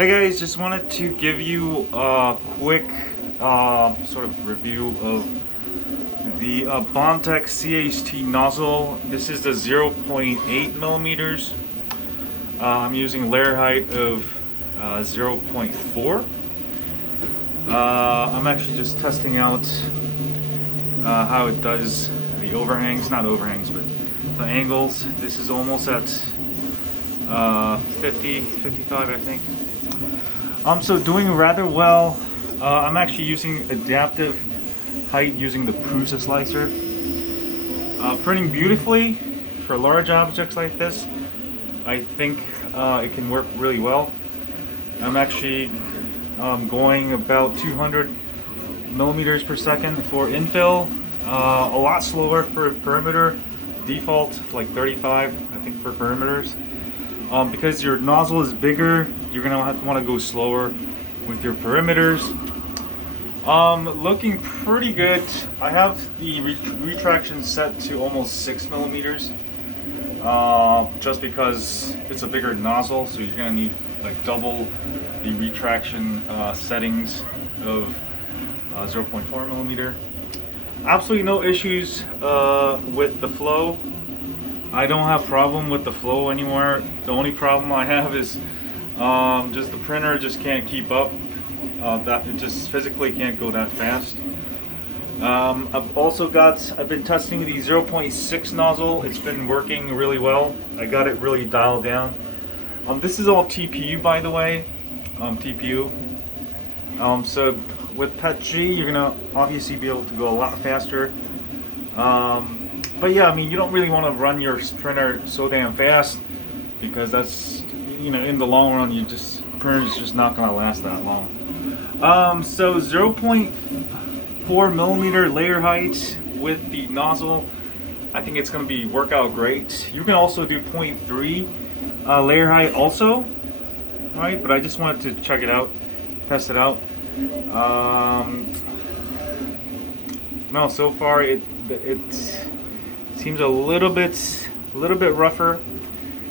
Hey guys, just wanted to give you a quick sort of review of the Bondtech CHT nozzle. This is the 0.8 millimeters. I'm using layer height of 0.4. I'm actually just testing out how it does the overhangs, not overhangs, but the angles. This is almost at 50, 55, I think. So doing rather well. I'm actually using adaptive height using the Prusa slicer. Printing beautifully for large objects like this. I think it can work really well. I'm actually going about 200 millimeters per second for infill. A lot slower for perimeter. Default like 35, I think, for perimeters. Because your nozzle is bigger, you're gonna want to go slower with your perimeters. Looking pretty good. I have the retraction set to almost 6 millimeters. Just because it's a bigger nozzle, so you're gonna need like double the retraction settings of 0.4 millimeter. Absolutely no issues with the flow. I don't have problem with the flow anywhere. The only problem I have is just the printer just can't keep up. That it just physically can't go that fast. I've been testing the 0.6 nozzle. It's been working really well. I got it really dialed down. This is all TPU, by the way. TPU. So with PET-G, you're gonna obviously be able to go a lot faster. But yeah, I mean, you don't really want to run your printer so damn fast, because that's, you know, in the long run, printer's just not gonna last that long. So 0.4 millimeter layer height with the nozzle, I think it's gonna work out great. You can also do 0.3 layer height also, right? But I just wanted to check it out, test it out. No, so far it seems a little bit rougher,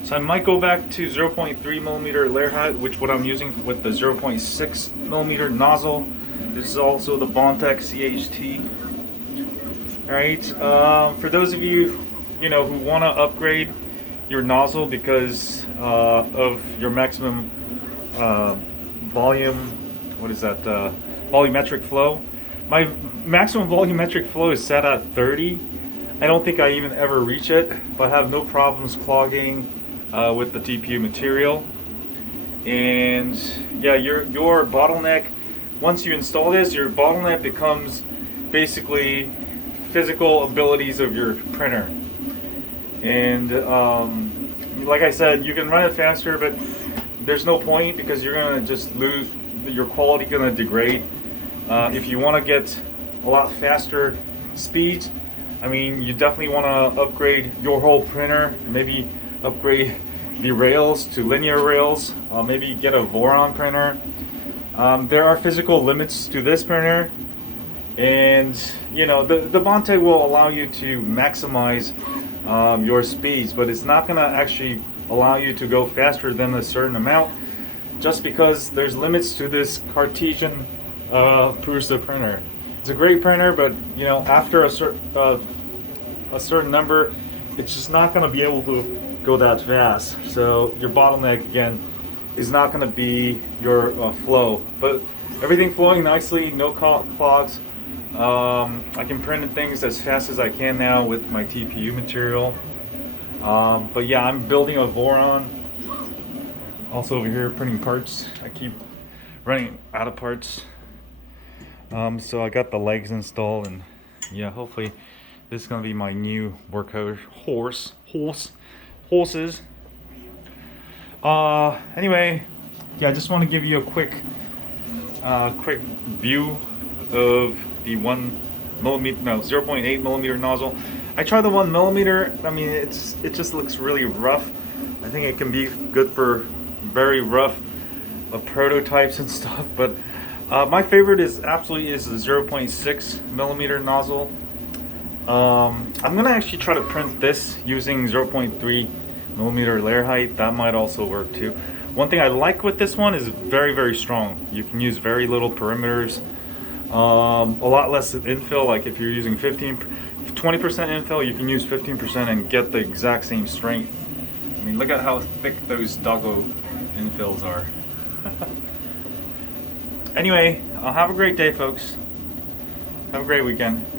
so I might go back to 0.3 millimeter layer height, which what I'm using with the 0.6 millimeter nozzle. This is also the Bondtech CHT. All right, for those of you who want to upgrade your nozzle because of your maximum volume, what is that? Volumetric flow. My maximum volumetric flow is set at 30. I don't think I even ever reach it, but have no problems clogging with the TPU material. And yeah, your bottleneck, once you install this, your bottleneck becomes basically physical abilities of your printer. And like I said, you can run it faster, but there's no point, because you're gonna just lose, your quality gonna degrade. If you want to get a lot faster speeds, I mean, you definitely want to upgrade your whole printer. Maybe upgrade the rails to linear rails. Maybe get a Voron printer. There are physical limits to this printer, and the Bondtech will allow you to maximize your speeds, but it's not going to actually allow you to go faster than a certain amount, just because there's limits to this Cartesian Prusa printer. It's a great printer, but after a certain number, it's just not going to be able to go that fast. So your bottleneck again is not going to be your flow, but everything flowing nicely, no clogs. I can print things as fast as I can now with my TPU material. But yeah, I'm building a Voron. Also over here printing parts. I keep running out of parts. So I got the legs installed, and yeah, hopefully this is gonna be my new workhorse. Horses. Anyway, yeah, I just want to give you a quick view of the 0.8 millimeter nozzle. I tried the 1 millimeter. I mean, it just looks really rough. I think it can be good for very rough prototypes and stuff, but my favorite is the 0.6 millimeter nozzle. I'm gonna actually try to print this using 0.3 millimeter layer height. That might also work too. One thing I like with this one is very, very strong. You can use very little perimeters, a lot less infill. Like if you're using 20% infill, you can use 15% and get the exact same strength. I mean, look at how thick those doggo infills are. Anyway, have a great day, folks. Have a great weekend.